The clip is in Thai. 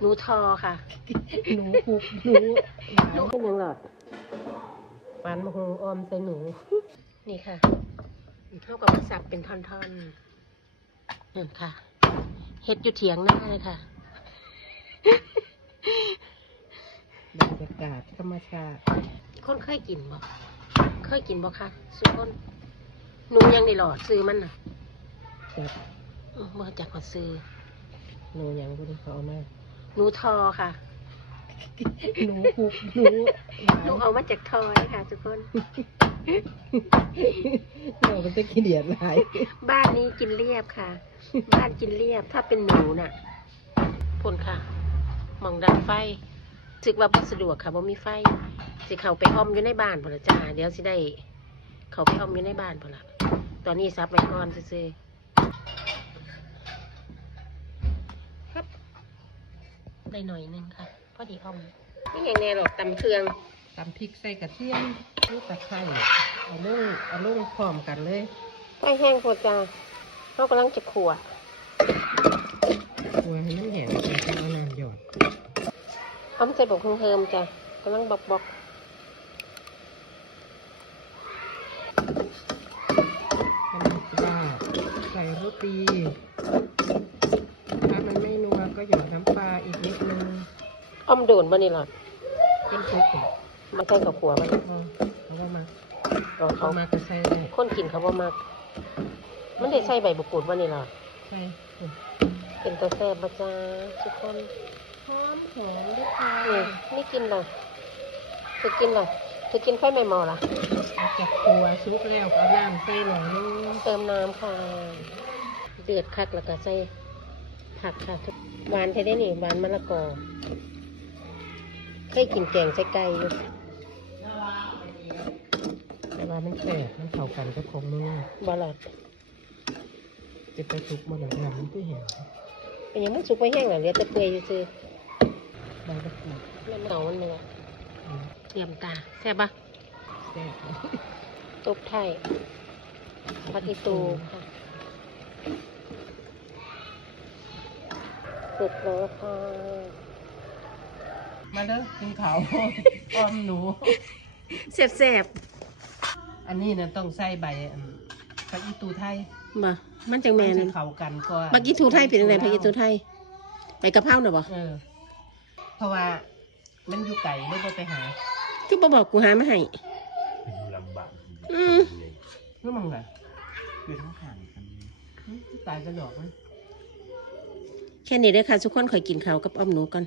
หนูทอค่ะ หนูคุกหนูหหนูวานเป็นยังหลอดหวานมะฮงออมใส่หนู นี่ค่ะเท่ากับว่าสับเป็นท่อนๆนั่นค่ะ เฮ็ดอยู่เถียงหน้าเลยค่ะบรรยากาศธรรมชาติ คนเคยกินบ่เคยกินบ่คะสุกคนหนูยังได้หลอดซื้อมันน่ะแบบอื้อบ่จักขอซื้อหนูหยังบุญเขาเอามา หนูทอค่ะ หนูคุกหนูหวานหนูเอามาจากทอยค่ะทุกคน เราเป็นตะขี้เดียดหลายบ้านนี้กินเรียบค่ะ บ้านกินเรียบ ถ้าเป็นหนูน่ะพ่นค่ะหมองดังไฟสึกว่าบ่สะดวกค่ะบ่มีไฟ สิเข้าไปอ้อมอยู่ในบ้านพุ่นละจ้า เดี๋ยวสิได้ เข้าไปอ้อมอยู่ในบ้านพุ่นละตอนนี้ซับไว้ก่อนซื่อๆครับ ได้หน่อยหนึงค่ะ พอดีอ้อมนี่อย่างแน่หรอกตำเครื่องตำพริกใส่กระเทียมลูกตะไคร้เอาลงเอาลงพร้อมกันเลยไฟแห้งโพดจ้าเขากำลังจะขัวตัวให้มันแห้งแล้วก็เอาน้ำหยอดอ้อมใส่บกเฮิมๆจ้ะกำลังบอกบอกขนมปลาใส่โรตีถ้ามันไม่นัว ก็หยอดน้ำปลาอีกนิดนึงอ้อมโดนบ่นี่หรอเป็นคลุกอะมาใส่กับขัวมันพอเขาว่ามารอเขาเขามาก็ใส่ได้คนกินเขาบ่มาก มันได้ใส่ใบบุกุดบ่นี่หรอใส่อืมเป็นตัวแซ่บมาจ้าทุกคน หอมหอมด้วยค่ะนี่นี่กินเหรอเธอกินเหรอเธอกินไฟไม่มอเหรอเอาจากครัวซุปแล้วก็เอาน้ำใส่หน่อยนึง เติมน้ำค่ะ เดือดคักแล้วก็ใส่ผักค่ะทุก หวานแท้ได้นี่หวานมะละกอเคยกินแกงใส่ไก่อยู่แต่ว่ามันแสบมันเข้ากันก็คงนู่นบ่หลอดจะไปซุปมันหนึ่งน้ำมันก็แห้งเป็นยังมันสุกไปแห้งเหรอเหลือแต่เปื่อยซื่อใบกะปิๆแล้วมันเหนามันเนื้ออืมเตรียมตาแซ่บปะแซ่บตุบไทยผักอีตูค่ะเสร็จแล้วค่ะ มาเด้อกินขาวอ้อมหนูแซ่บแซ่บอันนี้นะต้องใส่ใบอันผักอีตูไทยๆบ่มันจังแมนนจะเข้ากันก็ผักอีตูไทยเป็นอะไรผักอีตูไทยไปกะเพราน่ะบ่เออ เพราะว่ามันอยู่ไก่เลยบ่ไปหาคือบ่บอกกูหามาให้ลำบากอืมเพื่อมึงไงคือทั้งห่างกันตายกระดอกไหม แค่นี้เด้อค่ะทุกคนขอยกินข้าวกับอ้อมหนูก่อน